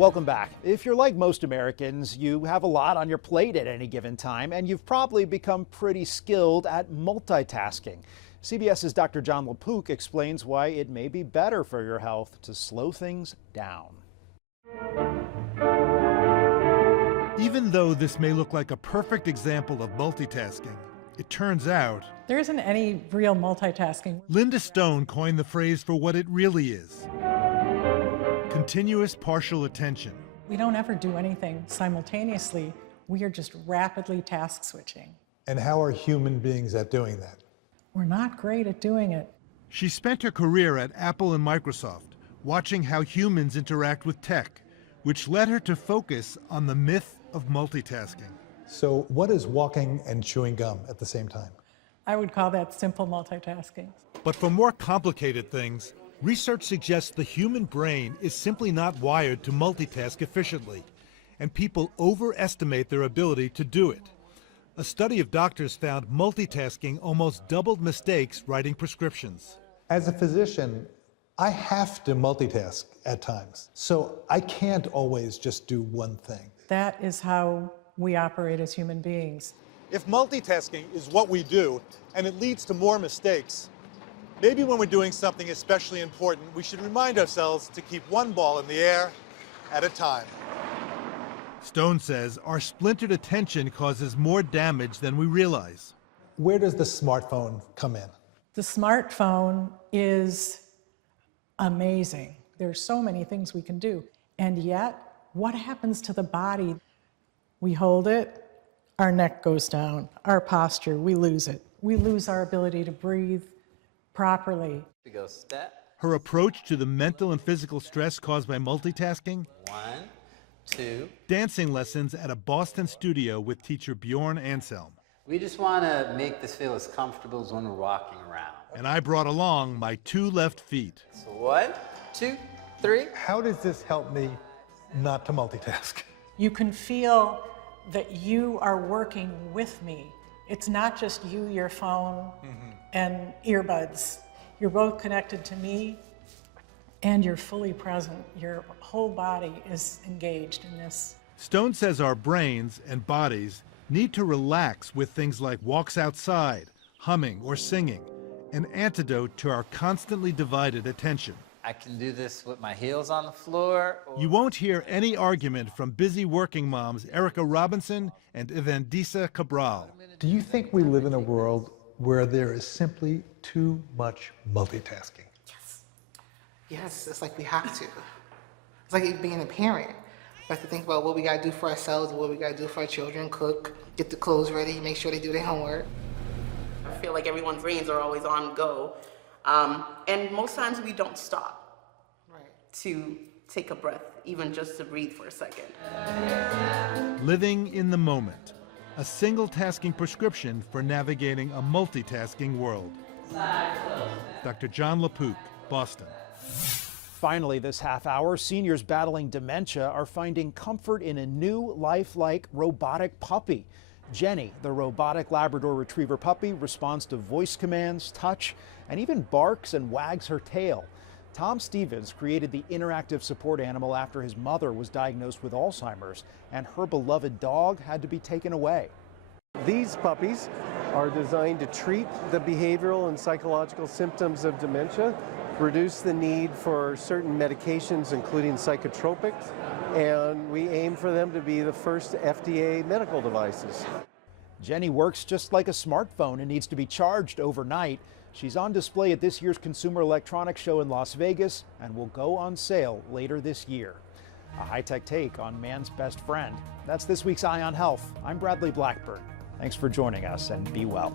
Welcome back. If you're like most Americans, you have a lot on your plate at any given time, and you've probably become pretty skilled at multitasking. CBS's Dr. Jon LaPook explains why it may be better for your health to slow things down. Even though this may look like a perfect example of multitasking, it turns out there isn't any real multitasking. Linda Stone coined the phrase for what it really is: continuous partial attention. We don't ever do anything simultaneously. We are just rapidly task switching. And how are human beings at doing that? We're not great at doing it. She spent her career at Apple and Microsoft, watching how humans interact with tech, which led her to focus on the myth of multitasking. So what is walking and chewing gum at the same time? I would call that simple multitasking. But for more complicated things, research suggests the human brain is simply not wired to multitask efficiently, and people overestimate their ability to do it. A study of doctors found multitasking almost doubled mistakes writing prescriptions. As a physician, I have to multitask at times, so I can't always just do one thing. That is how we operate as human beings. If multitasking is what we do and it leads to more mistakes, maybe when we're doing something especially important, we should remind ourselves to keep one ball in the air at a time. Stone says our splintered attention causes more damage than we realize. Where does the smartphone come in? The smartphone is amazing. There's so many things we can do. And yet, what happens to the body? We hold it, our neck goes down, our posture, we lose it. We lose our ability to breathe properly. To go step. Her approach to the mental and physical stress caused by multitasking? 1, 2. Dancing lessons at a Boston studio with teacher Bjorn Anselm. We just want to make this feel as comfortable as when we're walking around. And I brought along my 2 left feet. So 1, 2, 3. How does this help me not to multitask? You can feel that you are working with me. It's not just you, your phone, and earbuds. You're both connected to me, and you're fully present. Your whole body is engaged in this. Stone says our brains and bodies need to relax with things like walks outside, humming, or singing, an antidote to our constantly divided attention. I can do this with my heels on the floor. You won't hear any argument from busy working moms Erica Robinson and Evandisa Cabral. Do you think we live in a world where there is simply too much multitasking? Yes, it's like we have to. It's like being a parent. We have to think about what we gotta do for ourselves, what we gotta do for our children, cook, get the clothes ready, make sure they do their homework. I feel like everyone's brains are always on go. And most times we don't stop to take a breath, even just to breathe for a second. Living in the moment, a single-tasking prescription for navigating a multitasking world. Dr. Jon LaPook, Boston. Finally, this half hour, seniors battling dementia are finding comfort in a new lifelike robotic puppy. Jenny, the robotic Labrador Retriever puppy, responds to voice commands, touch, and even barks and wags her tail. Tom Stevens created the interactive support animal after his mother was diagnosed with Alzheimer's, and her beloved dog had to be taken away. These puppies are designed to treat the behavioral and psychological symptoms of dementia, reduce the need for certain medications, including psychotropics, and we aim for them to be the first FDA medical devices. Jenny works just like a smartphone and needs to be charged overnight. She's on display at this year's Consumer Electronics Show in Las Vegas and will go on sale later this year. A high-tech take on man's best friend. That's this week's Eye on Health. I'm Bradley Blackburn. Thanks for joining us, and be well.